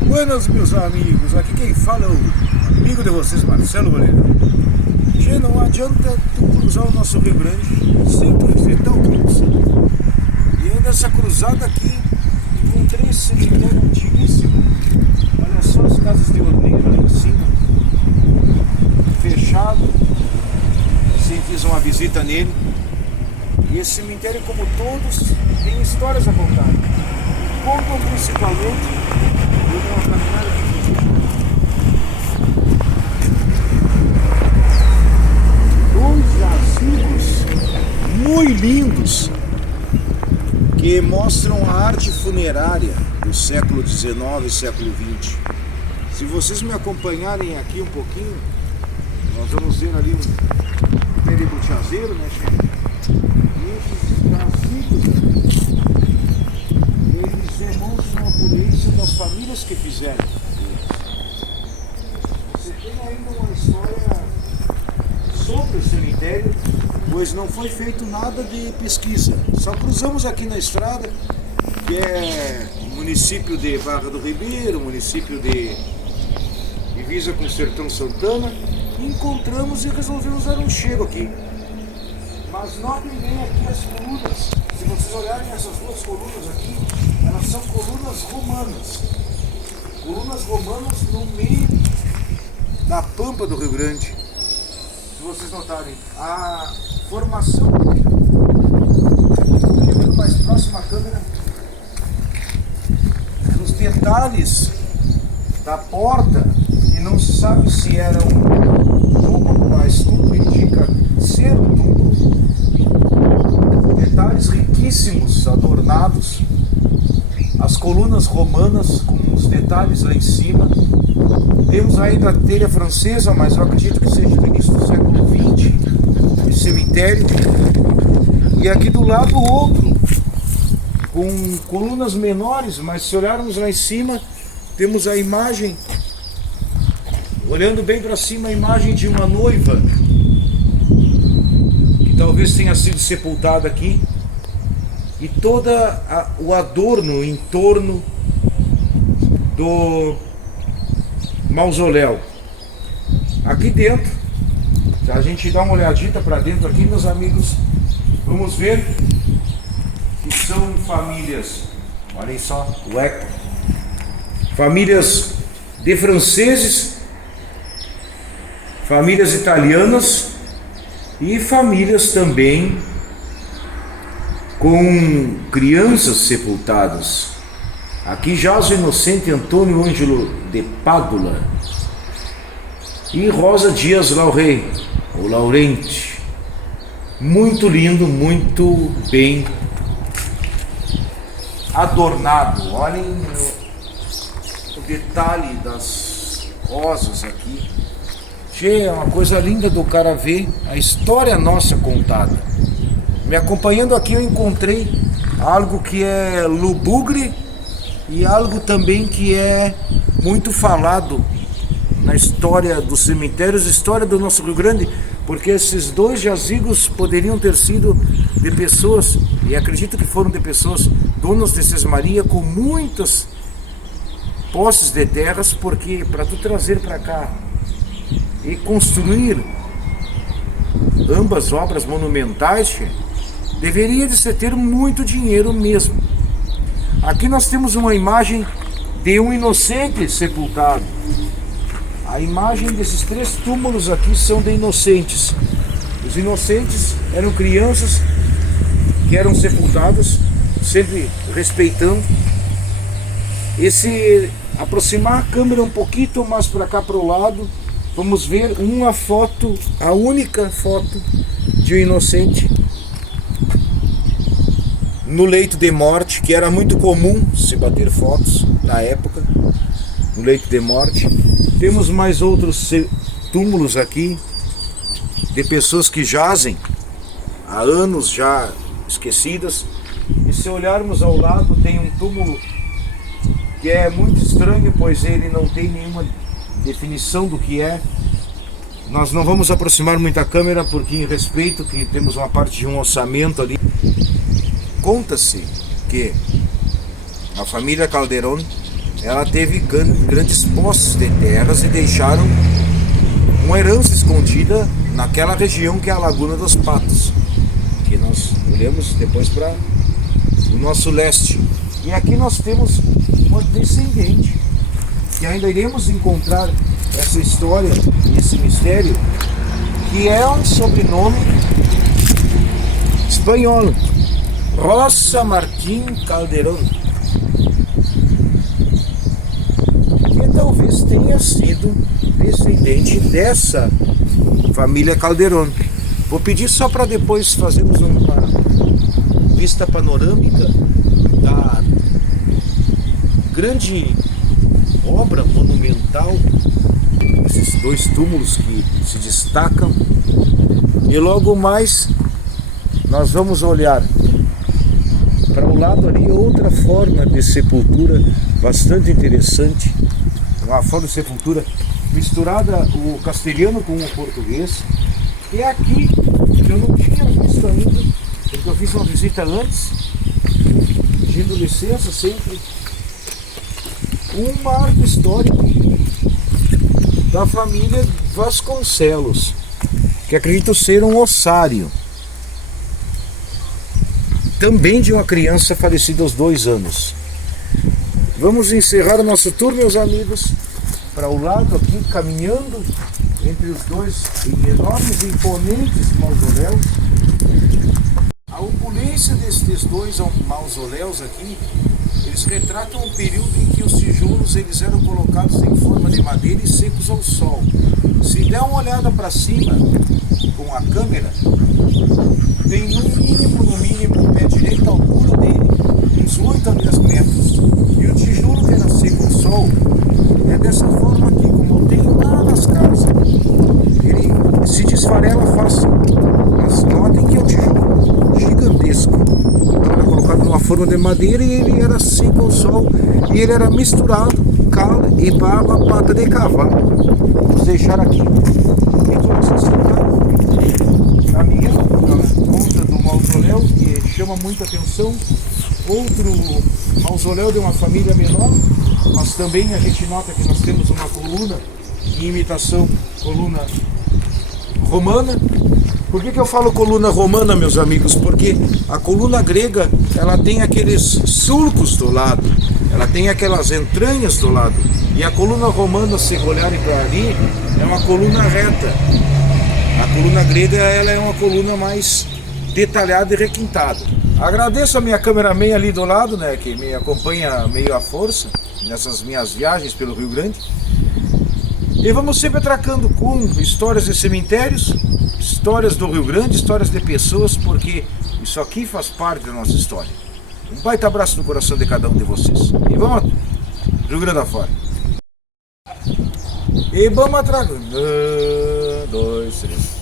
Buenas, meus amigos, aqui quem fala é o amigo de vocês, Marcelo Moreira. Já não adianta tu cruzar o nosso Rio Grande sem tu visitar o Cristo. E eu nessa cruzada aqui encontrei esse cemitério antiguíssimo. Olha só as casas de horneira lá em cima, fechado. Assim, fiz uma visita nele. E esse cemitério, como todos, tem histórias a contar. Contam principalmente uma caminhada aqui. Dois jazigos muito lindos que mostram a arte funerária do século XIX e século XX. Se vocês me acompanharem aqui um pouquinho, nós vamos ver ali um perigo chazeiro, né, gente? E esses jazigos, eles demonstram a pureza das famílias que fizeram. Você tem ainda uma história sobre o cemitério, pois não foi feito nada de pesquisa. Só cruzamos aqui na estrada, que é o município de Barra do Ribeiro, município de divisa com o Sertão Santana, e encontramos e resolvemos dar um chego aqui. Mas notem bem aqui as colunas. Se vocês olharem essas duas colunas aqui, elas são colunas romanas. Colunas romanas no meio da pampa do Rio Grande. Se vocês notarem, a formação, chegando mais próximo à câmera, nos detalhes da porta, e não se sabe se era um túmulo, mas tudo indica ser um túmulo. Detalhes riquíssimos, adornados, as colunas romanas com os detalhes lá em cima. Temos ainda a telha francesa, mas eu acredito que seja do início do século XX, esse cemitério. E aqui do lado outro, com colunas menores, mas se olharmos lá em cima, temos a imagem, olhando bem para cima, a imagem de uma noiva, talvez tenha sido sepultada aqui, e toda o adorno em torno do mausoléu. Aqui dentro, se a gente dá uma olhadinha para dentro aqui, meus amigos, vamos ver que são famílias, olhem só, famílias de franceses, famílias italianas, e famílias também com crianças sepultadas. Aqui jaz o inocente Antônio Ângelo de Pádua e Rosa Dias Laurey, ou Laurente. Muito lindo, muito bem adornado. Olhem o detalhe das rosas aqui. É uma coisa linda do cara ver a história nossa contada. Me acompanhando aqui eu encontrei algo que é lúgubre e algo também que é muito falado na história dos cemitérios, história do nosso Rio Grande, porque esses dois jazigos poderiam ter sido de pessoas, e acredito que foram de pessoas donas de Sesmaria com muitas posses de terras, porque para tu trazer para cá e construir ambas obras monumentais, deveria de se ter muito dinheiro mesmo. Aqui nós temos uma imagem de um inocente sepultado. A imagem desses três túmulos aqui são de inocentes. Os inocentes eram crianças que eram sepultadas, sempre respeitando. Se aproximar a câmera um pouquinho mais para cá para o lado, vamos ver uma foto, a única foto de um inocente no leito de morte, que era muito comum se bater fotos na época, no leito de morte. Temos mais outros túmulos aqui de pessoas que jazem há anos já esquecidas. E se olharmos ao lado, tem um túmulo que é muito estranho, pois ele não tem nenhuma definição do que é. Nós não vamos aproximar muito a câmera porque em respeito que temos uma parte de um orçamento ali. Conta-se que a família Calderón, ela teve grandes posses de terras e deixaram uma herança escondida naquela região que é a Laguna dos Patos, que nós olhamos depois para o nosso leste. E aqui nós temos uma descendente, que ainda iremos encontrar essa história e esse mistério, que é um sobrenome espanhol, Rosa Martín Calderón, que talvez tenha sido descendente dessa família Calderón. Vou pedir só para depois fazermos uma vista panorâmica da grande obra monumental, esses dois túmulos que se destacam, e logo mais nós vamos olhar para o lado ali outra forma de sepultura bastante interessante, uma forma de sepultura misturada o castelhano com o português. E aqui que eu não tinha visto ainda, porque eu fiz uma visita antes, pedindo licença sempre, um marco histórico da família Vasconcelos, que acredito ser um ossário, também de uma criança falecida aos 2 anos. Vamos encerrar o nosso tour, meus amigos, para o lado aqui, caminhando entre os dois enormes e imponentes mausoléus. A opulência destes dois mausoléus aqui, eles retratam um período em que os tijolos eles eram colocados em forma de madeira e secos ao sol. Se der uma olhada para cima com a câmera, tem no mínimo o pé direito, a altura dele, uns 8 a 10 metros. E o tijolo que era seco ao sol é dessa forma aqui, como tem lá nas casas. Ele se desfarela fácil. Mas notem que é um tijolo gigantesco. Era colocado numa forma de madeira e ele era seco ao sol. E ele era misturado cal e barro a pata de cavalo. Vamos deixar aqui. Então vocês ficaram caminhando na ponta do mausoléu, que chama muita atenção. Outro mausoléu de uma família menor, mas também a gente nota que nós temos uma coluna em imitação coluna romana. Por que eu falo coluna romana, meus amigos? Porque a coluna grega, ela tem aqueles sulcos do lado, ela tem aquelas entranhas do lado, e a coluna romana, se olharem para ali, é uma coluna reta. A coluna grega, ela é uma coluna mais detalhada e requintada. Agradeço a minha cameraman ali do lado, né, que me acompanha meio à força nessas minhas viagens pelo Rio Grande. E vamos sempre atracando com histórias de cemitérios, histórias do Rio Grande, histórias de pessoas, porque isso aqui faz parte da nossa história. Um baita abraço no coração de cada um de vocês. E vamos Rio Grande afora. E vamos atracando. 1, 2, 3.